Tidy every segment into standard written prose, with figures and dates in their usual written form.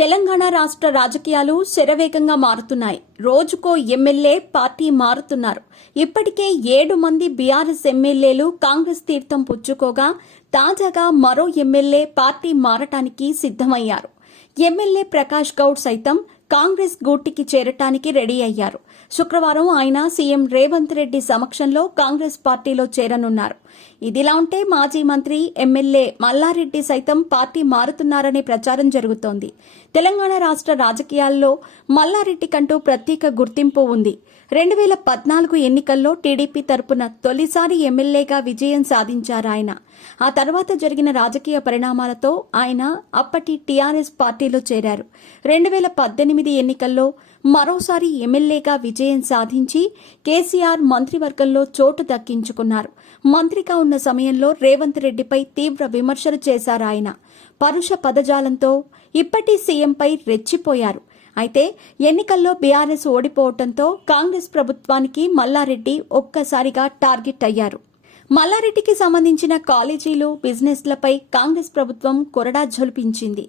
తెలంగాణ రాష్ట్ర రాజకీయాలు శరవేగంగా మారుతున్నాయి. రోజుకో ఎమ్మెల్యే పార్టీ మారుతున్నారు. ఇప్పటికే 7 మంది బీఆర్ఎస్ ఎమ్మెల్యేలు కాంగ్రెస్ తీర్థం పుచ్చుకోగా తాజాగా మరో ఎమ్మెల్యే పార్టీ మారటానికి సిద్ధమయ్యారు. ఎమ్మెల్యే ప్రకాష్ గౌడ్ సైతం కాంగ్రెస్ గూటికి చేరటానికి రెడీ అయ్యారు. శుక్రవారం ఆయన సీఎం రేవంత్ రెడ్డి సమక్షంలో కాంగ్రెస్ పార్టీలో చేరనున్నారు. ఇదిలా ఉంటే మాజీ మంత్రి ఎమ్మెల్యే మల్లారెడ్డి సైతం పార్టీ మారుతున్నారనే ప్రచారం జరుగుతోంది. తెలంగాణ రాష్ట్ర రాజకీయాల్లో మల్లారెడ్డికంటూ ప్రత్యేక గుర్తింపు ఉంది. 2014 ఎన్నికల్లో టీడీపీ తరపున తొలిసారి ఎమ్మెల్యేగా విజయం సాధించారు ఆయన. ఆ తర్వాత జరిగిన రాజకీయ పరిణామాలతో ఆయన అప్పటి టీఆర్ఎస్ పార్టీలో చేరారు. 2018 ఎన్నికల్లో మరోసారి ఎమ్మెల్యేగా విజయం సాధించి కేసీఆర్ మంత్రివర్గంలో చోటు దక్కించుకున్నారు. మంత్రిగా ఉన్న సమయంలో రేవంత్ రెడ్డిపై తీవ్ర విమర్శలు చేశారు ఆయన. పరుష పదజాలంతో ఇప్పటి సీఎంపై రెచ్చిపోయారు. అయితే ఎన్నికల్లో బీఆర్ఎస్ ఓడిపోవడంతో కాంగ్రెస్ ప్రభుత్వానికి మల్లారెడ్డి ఒక్కసారిగా టార్గెట్ అయ్యారు. మల్లారెడ్డికి సంబంధించిన కాలేజీలు, బిజినెస్లపై కాంగ్రెస్ ప్రభుత్వం కొరడా జొలిపించింది.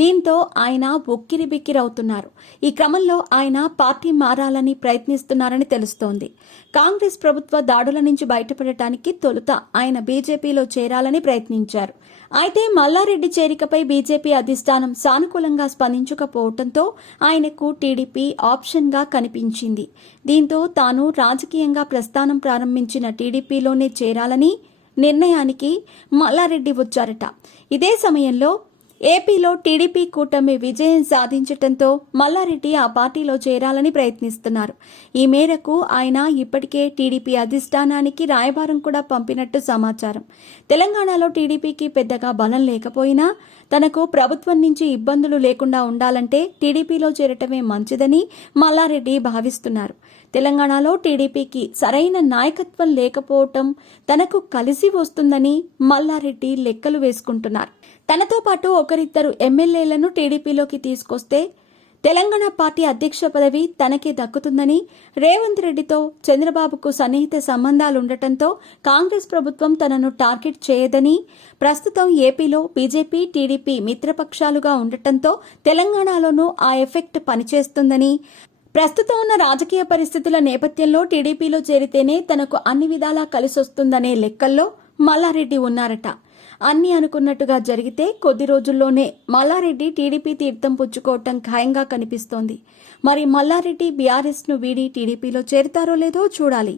దీంతో ఆయన ఉక్కిరిబిక్కిరవుతున్నారు. ఈ క్రమంలో ఆయన పార్టీ మారాలని ప్రయత్నిస్తున్నారని తెలుస్తోంది. కాంగ్రెస్ ప్రభుత్వ దాడుల నుంచి బయటపడటానికి తొలుత ఆయన బీజేపీలో చేరాలని ప్రయత్నించారు. అయితే మల్లారెడ్డి చేరికపై బీజేపీ అధిష్టానం సానుకూలంగా స్పందించకపోవడంతో ఆయనకు టీడీపీ ఆప్షన్గా కనిపించింది. దీంతో తాను రాజకీయంగా ప్రస్థానం ప్రారంభించిన టీడీపీలోనే చేరాలని నిర్ణయానికి మల్లారెడ్డి వచ్చారట. ఇదే సమయంలో ఏపీలో టీడీపీ కూటమి విజయం సాధించడంతో మల్లారెడ్డి ఆ పార్టీలో చేరాలని ప్రయత్నిస్తున్నారు. ఈ మేరకు ఆయన ఇప్పటికే టీడీపీ అధిష్టానానికి రాయబారం కూడా పంపినట్టు సమాచారం. తెలంగాణలో టీడీపీకి పెద్దగా బలం లేకపోయినా తనకు ప్రభుత్వం నుంచి ఇబ్బందులు లేకుండా ఉండాలంటే టీడీపీలో చేరటమే మంచిదని మల్లారెడ్డి భావిస్తున్నారు. తెలంగాణలో టీడీపీకి సరైన నాయకత్వం లేకపోవటం తనకు కలిసి వస్తుందని మల్లారెడ్డి లెక్కలు వేసుకుంటున్నారు. తనతో పాటు ఒకరిద్దరు ఎమ్మెల్యేలను టీడీపీలోకి తీసుకొస్తే తెలంగాణ పార్టీ అధ్యక్ష పదవి తనకే దక్కుతుందని, రేవంత్ రెడ్డితో చంద్రబాబుకు సన్నిహిత సంబంధాలుండటంతో కాంగ్రెస్ ప్రభుత్వం తనను టార్గెట్ చేయదని, ప్రస్తుతం ఏపీలో బీజేపీ, టీడీపీ మిత్రపక్షాలుగా ఉండటంతో తెలంగాణలోనూ ఆ ఎఫెక్ట్ పనిచేస్తుందని, ప్రస్తుతం ఉన్న రాజకీయ పరిస్థితుల నేపథ్యంలో టీడీపీలో చేరితేనే తనకు అన్ని విధాలా కలిసొస్తుందనే లెక్కల్లో మల్లారెడ్డి ఉన్నారట. అన్ని అనుకున్నట్టుగా జరిగితే కొద్ది రోజుల్లోనే మల్లారెడ్డి టీడీపీ తీర్థం పుచ్చుకోవటం ఖాయంగా కనిపిస్తోంది. మరి మల్లారెడ్డి బీఆర్ఎస్ను వీడి టీడీపీలో చేరుతారో లేదో చూడాలి.